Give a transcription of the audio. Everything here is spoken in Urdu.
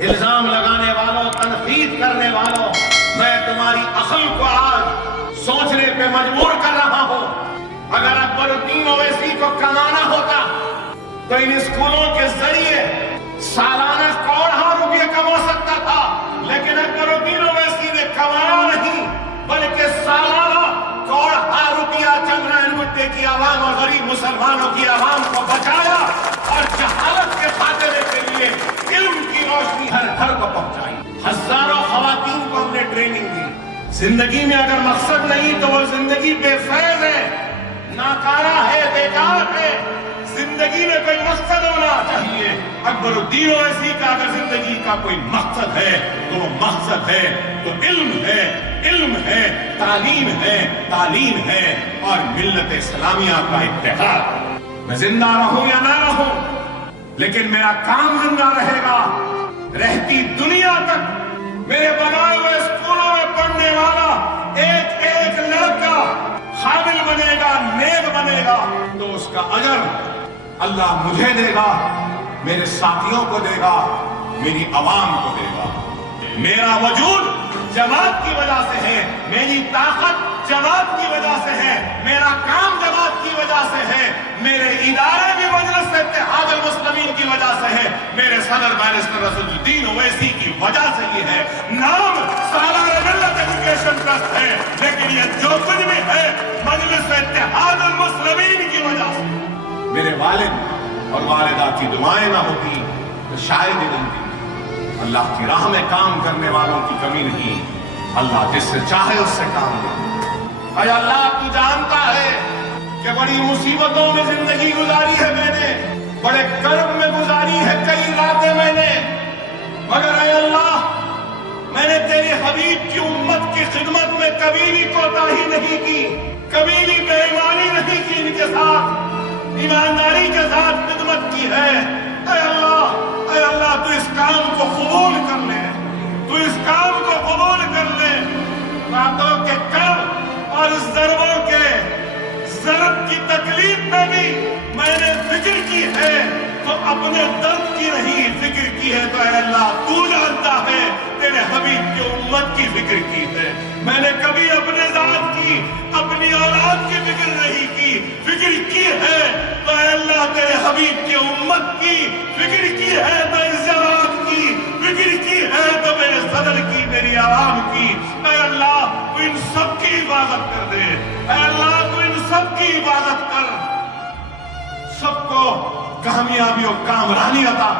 الزام لگانے والوں، تنقید کرنے والوں، میں تمہاری عقل کو آج سوچنے پہ مجبور کر رہا ہوں۔ اگر اکبر الدین اویسی کو کمانا ہوتا تو ان اسکولوں کے ذریعے سالانہ کروڑوں روپے کما سکتا تھا، لیکن اکبر الدین اویسی نے کمایا نہیں بلکہ سالانہ کروڑوں روپیہ چندرائن گٹے کی عوام اور غریب مسلمانوں کی عوام کو بچایا اور جہالت کے خاتمے کے لیے علم کی روشنی ہر گھر کو پہنچائی۔ ہزاروں خواتین کو ہم نے ٹریننگ دی۔ زندگی میں اگر مقصد نہیں تو وہ زندگی بے فیض ہے، ناکارہ ہے، بیکار ہے۔ زندگی میں کوئی مقصد ہونا چاہیے۔ اکبر الدین اویسی کا اگر زندگی کا کوئی مقصد ہے تو وہ مقصد ہے تو علم ہے، علم ہے، تعلیم ہے، تعلیم ہے اور ملت اسلامیہ کا اتحاد۔ میں زندہ رہوں یا نہ رہوں لیکن میرا کام زندہ رہے گا۔ رہتی دنیا تک میرے بنائے ہوئے اسکولوں میں پڑھنے والا ایک ایک لڑکا قابل بنے گا، نیک بنے گا تو اس کا اجر اللہ مجھے دے گا، میرے ساتھیوں کو دے گا، میری عوام کو دے گا۔ میرا وجود جماعت کی وجہ سے ہے، میری طاقت جماعت کی وجہ سے ہے، میرا کام جماعت کی وجہ سے ہے، میرے ادارے بھی مجلس اتحاد المسلمین کی وجہ سے ہے، میرے صدر بیرسٹر رسول الدین اویسی کی وجہ سے یہ ہے۔ نام سالار ملت ایجوکیشن ٹرسٹ ہے لیکن یہ جو کچھ بھی ہے مجلس اتحاد المسلمین کی وجہ سے۔ میرے والد اور والدہ کی دعائیں نہ ہوتی تو شاید ہی نہیں۔ اللہ کی راہ میں کام کرنے والوں کی کمی نہیں، اللہ جس سے چاہے اس سے کام دے۔ اے اللہ تو جانتا ہے کہ بڑی مصیبتوں میں زندگی گزاری ہے میں نے، بڑے کرب میں گزاری ہے کئی راتیں میں نے، مگر اے اللہ میں نے تیرے حبیب کی امت کی خدمت میں کبھی بھی کوتاہی نہیں کی، کبھی بھی بے ایمانی نہیں کی، ان کے ساتھ ایمانداری کے ساتھ خدمت کی ہے۔ اے اللہ تو اس کام کو قبول کر لے، تو اس کام کو قبول کر لے۔ راتوں کے کرب اور ضربوں کے ضرب کی تکلیف میں بھی میں نے فکر کی ہے تو اپنے درد کی نہیں، فکر کی ہے تو اے اللہ تو جانتا ہے تیرے حبیب کی امت کی فکر کی ہے۔ میں نے کبھی اپنے ذات کی، اپنی اولاد کی فکر نہیں کی، فکر کی ہے تو اے اللہ تیرے حبیب کی امت کی فکر کی ہے تو اس جماعت کی فکر کی ہے تو میرے صدر کی، میری عوام کی۔ اے اللہ تو ان سب کی حفاظت کر دے، اے اللہ تو ان سب کی حفاظت کر، سب کو کامیابی اور کامرانی عطا